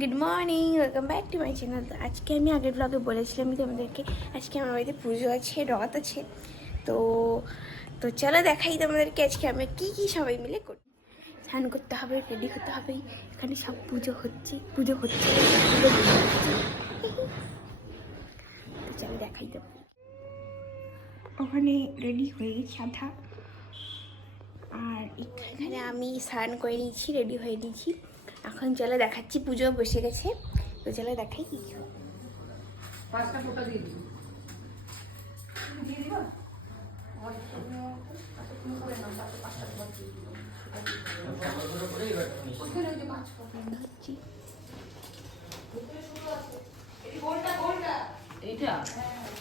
Good morning, welcome back to my channel. তো আজকে আমি আগের ব্লগে বলেছিলাম তোমাদেরকে আজকে আমার বাড়িতে পুজো আছে, রথ আছে। তো তো চলো দেখাই তোমাদেরকে আজকে আমি কি সবাই মিলে করি। স্নান করতে হবে, রেডি হতে হবে, এখানে সব পুজো হচ্ছে তো চলো দেখাই দেবো। ওখানে রেডি হয়ে গেছি আধা, আর এখানে আমি স্নান করে নিয়েছি, রেডি হয়ে নিয়েছি। এখন চলে দেখাচ্ছি, পুজো বসে গেছে, তো চলে দেখাই কি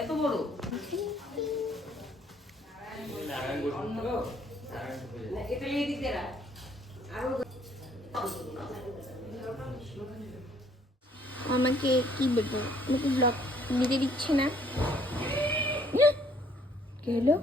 এত বড় আমাকে কি বলবো, আমাকে ব্লগ নিতে দিচ্ছে না। কি হলো?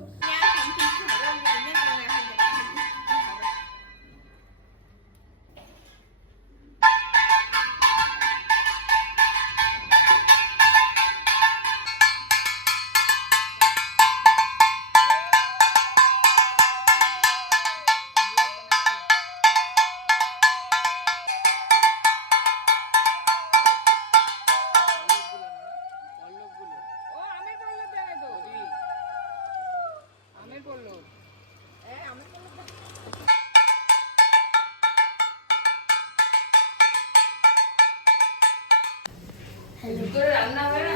রান্না হয় না।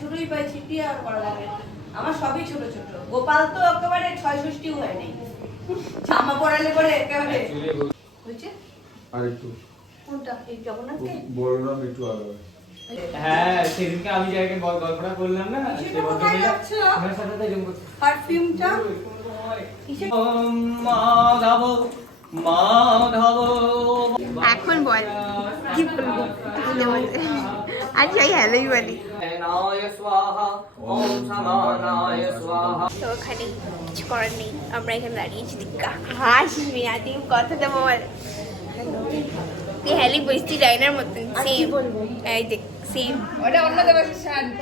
ছোটই পাই ছিটি আর করা লাগে। আমার সবই ছোট ছোট। গোপাল তো একেবারে ৬৬টিও হয় নাই। জামা পরালে করে একেবারে হয়েছে। আর একটু কোনটা এই জগন্নাথকে বললাম একটু আলাদা। হ্যাঁ সেদিনকে আমি যাকে গল্পটা করলাম না, সে ভদ্রমহিলা আমার সাথে তো জম করছে পারফিউমটা মাধব মাধব। এখন বল কি বলবো, আর যাই হ্যালোই বলি। তো ওখানে কিছু করার নেই, আমরা এখানে দাঁড়িয়েছি। হাসবি না, তুই কথা দেবো বল। তুই হ্যালি বসতি ডাইনার মতন সেম, এই দেখ সেম। ওটা অন্য দেবে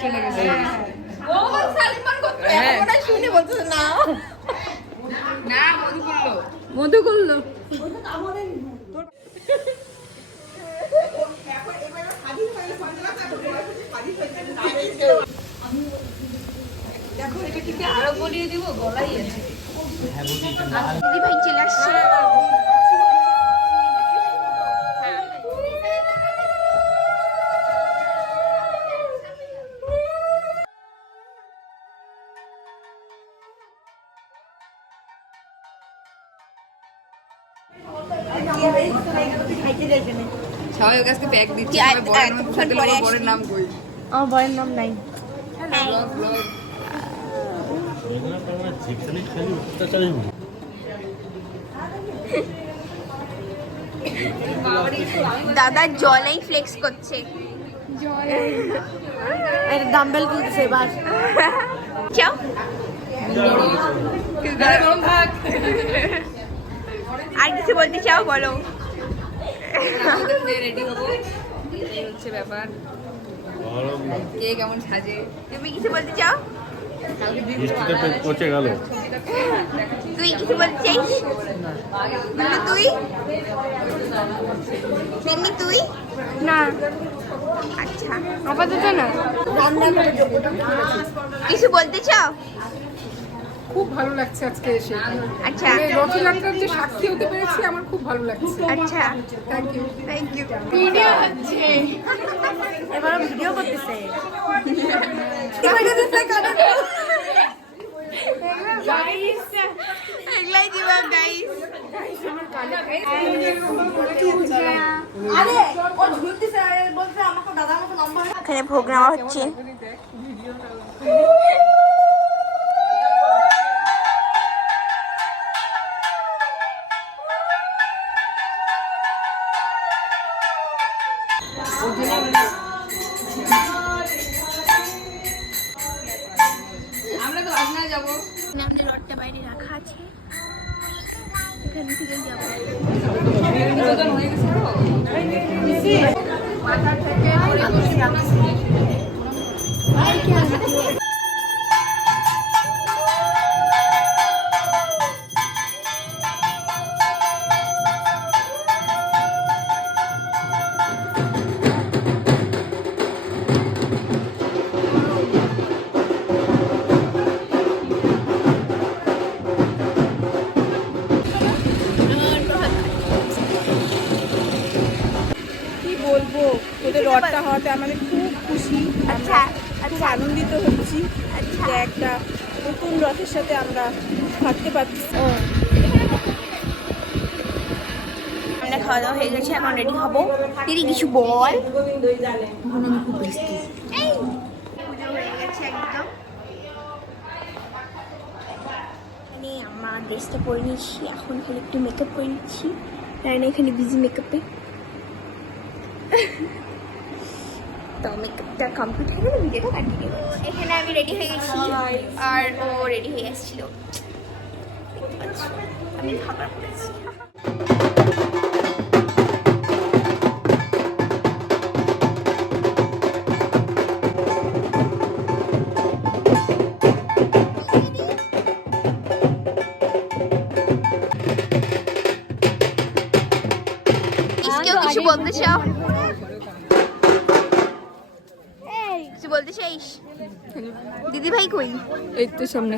চলে গেছে। ও সালিমান করতে এখন শুনে বলতো না না মধু করলো দেখো এটা কি আরো বলিয়ে দিব, গলাই আছে। দিদি ভাই চলে আসছে। সবাই ওর কাছে ব্যাগ দিচ্ছে। বরের নাম কই? আমার বরের নাম নাই। দাদা জলেই ফ্লেক্স করছে, ডাম্বেল তুলছে এবার। চাও আর কিছু বলতে চাও বলো। রেডি হবো, এই হচ্ছে ব্যাপার। কে কেমন সাজে, তুমি কিছু বলতে চাও? পচে গেল। তুই কিছু বলতে চাইস? তুই তুই না, আচ্ছা আপাতত না। কিছু বলতে চাও? খুব ভালো লাগছে আজকে এসে। আচ্ছা মানে রথযাত্রার যে সাক্ষী হতে পেরেছি আমার খুব ভালো লাগছে। আচ্ছা thank you. Thank you. Video হচ্ছে, এবার ভিডিও করতেছে। গাইস এগুলাই দিব গাইস। আরে ও ঝুলতেছে আর বলছে আমাকে দাদার মতো লম্বা হয়ে এখানে ভোগ নেওয়া হচ্ছে। আমরা তো ভাবনা যাবো। আমাদের লটটা বাইরে রাখা আছে, এখান থেকে যাবো। মাথা থেকে কি বলবো, তোদের রথটা হওয়াতে আমাদের খুব খুশি। আচ্ছা খুব আনন্দিত হচ্ছি আচ্ছা যে একটা নতুন রথের সাথে আমরা থাকতে পারছি। আমরা খাওয়া দাওয়া হয়ে গেছে, এখন রেডি হবো। দিদি কিছু বল। এই, পুজো হয়ে গেছে একদম। এখানে আমার ড্রেসটা পরে নিয়েছি, এখন খালি একটু মেকআপ করে নিচ্ছি। রায়না এখানে বিজি মেকআপে। তো মেকআপটা কমপ্লিট হয়ে গেলে ভিডিওটা কন্টিনিউ। এখানে আমি রেডি হয়ে গেছি আর ও রেডি হয়ে এসেছিল। দেখতে পাচ্ছি আমি খাবার পরেছি। কেউ কিছু বলতে চাও? কিছু বলতে চাইস? দিদি ভাই কই? এই তো সামনে।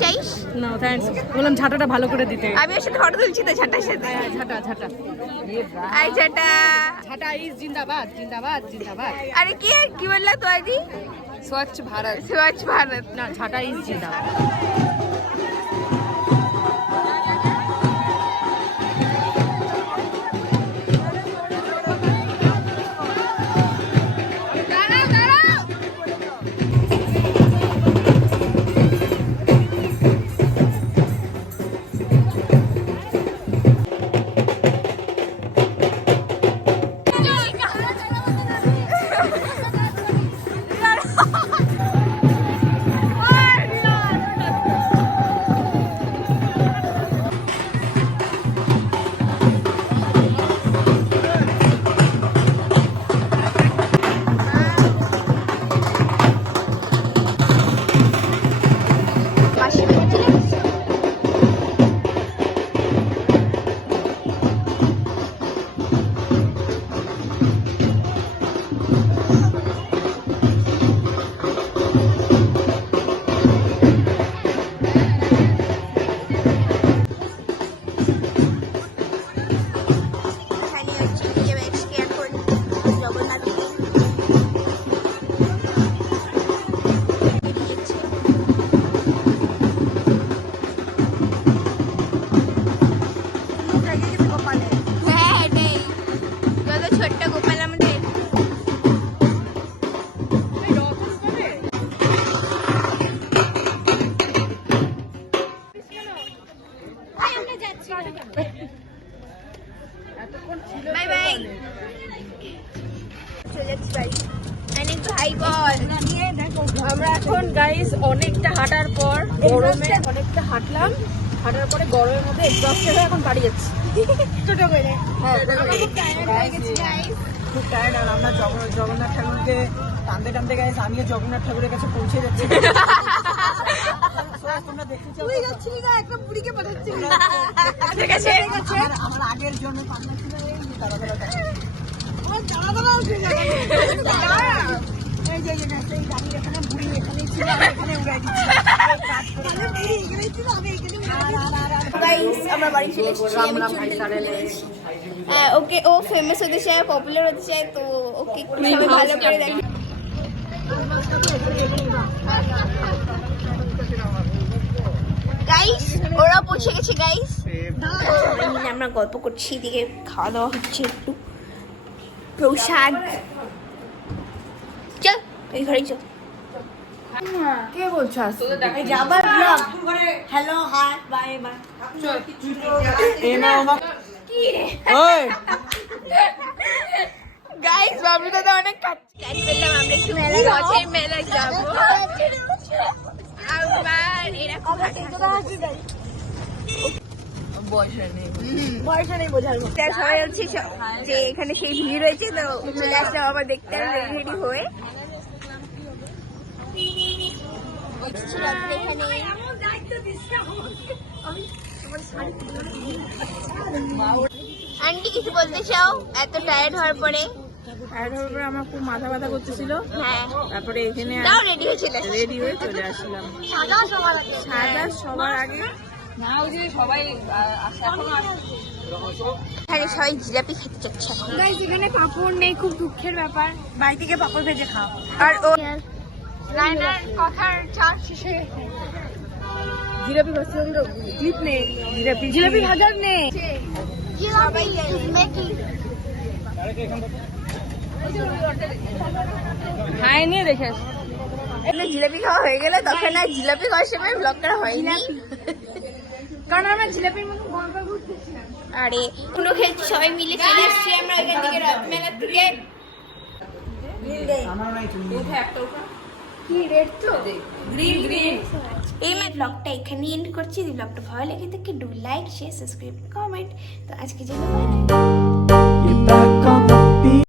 চাইস? না থ্যাঙ্কস, বললাম ঝাঁটাটা ভালো করে দিতে। আমি ওর সাথে ফটো তুলছি তো ঝাঁটার সাথে। ঝাঁটা ঝাঁটা আই ঝাঁটা। ঝাঁটা ইজ জিন্দাবাদ জিন্দাবাদ জিন্দাবাদ। আরে কি বললা তো আদি? স্বচ্ছ ভারত। স্বচ্ছ ভারত। না, ঝাঁটা ইজ জিন্দাবাদ। Bye bye. চলে যাচ্ছি বাড়ি। অনেক ভাই বল। আমরা এখন গাইস অনেকটা হাঁটার পর গরমে অনেকটা হাঁটার পরে গরমের মধ্যে এক্সস্ট হয়ে এখন বাড়ি যাচ্ছি। ছোট করে। হ্যাঁ, খুব টায়ার্ড। আর আমরা জগন্নাথ ঠাকুরকে টানতে টানতে গাইস আমিও জগন্নাথ ঠাকুরের কাছে পৌঁছে যাচ্ছি। তোমরা দেখতে চাও? তুই যাচ্ছিলি না, একটা বুড়িকে পাঠাচ্ছিলি। ঠিক আছে। আমার আগের জন্য কান্না ছিল, এই যে দাঁড়া দাঁড়া দাঁড়া। আমার দাঁড়া দাঁড়া উঠে যাবে। যে এই গাড়ির এখানে বুড়ি এখানেই ছিল, আমি এখানে উড়াই দিচ্ছি। বুড়ি এখানেই ছিল, আমি এখানে গাইস আমরা বাড়ি চলে এসেছি, আমি চুল খুলে নিয়েছি। ওকে ও ফেমাস হতে চায়, পপুলার হতে চায়, তো ওকে সবাই ভালো করে দেখে। গাইস ওরা পৌঁছে গেছে গাইস, সবাই মিলে আমরা গল্প করছি, এদিকে খাওয়া দাওয়া হচ্ছে একটু প্রসাদ। চল এই ঘরেই চল। কে বলছো আসতে? যাবার blog. Hello hi bye bye. এই নাও মা। ওই গাইস বাবলু দাদা অনেক কাজ পেলাম, আমরা একটু মেলায় রথের মেলায় যাবো। আবার এরকম বয়সা নেই বোঝার মতো। সবাই হচ্ছে যে এখানে সেই ভিড় রয়েছে, তো চলে আসলাম আবার দেখতে রেডি হয়ে। আন্টি কিছু বলতে চাও এত টায়ার্ড হওয়ার পরে? আমার খুব মাথা ব্যথা করতেছিল, হ্যাঁ তারপরে এখানে তাও রেডি হয়ে চলে আসছি। রেডি হয়ে চলে আসলাম। সাদা সবার আগে না, ওই যে সবাই এখানে সবাই জিলাপি খেতে চাচ্ছে এখন। গাইস এখানে পাপড় নেই, খুব দুঃখের ব্যাপার। বাড়ি থেকে পাপড় ভেজে খাও। আর ও রায়নার কথার চাপ শেষে জিলাপি ক্লিপ নেই, জিলাপি ভাজার নেই। সবাই মেকি হ্যাঁ নিয়ে দেখে জিলাপি খাওয়া হয়ে গেলে তখন আর জিলাপি খাওয়ার সময় ব্লগ করা হয়নি, কারণ আমরা জিলাপির মতো গল্প ঘুরতেছিলাম। আরে পুরো খেলছি সবাই মিলে চলে এসেছি আমরা এখান থেকে রথ মেলা থেকে। আমার নাই তুমি। কি রেড তো গ্রিন গ্রিন। এই ব্লগটা এখানে এন্ড করছি। যদি ব্লগটা ভালো লেগে থাকে do like share subscribe comment. তো আজকে জন্য বাই।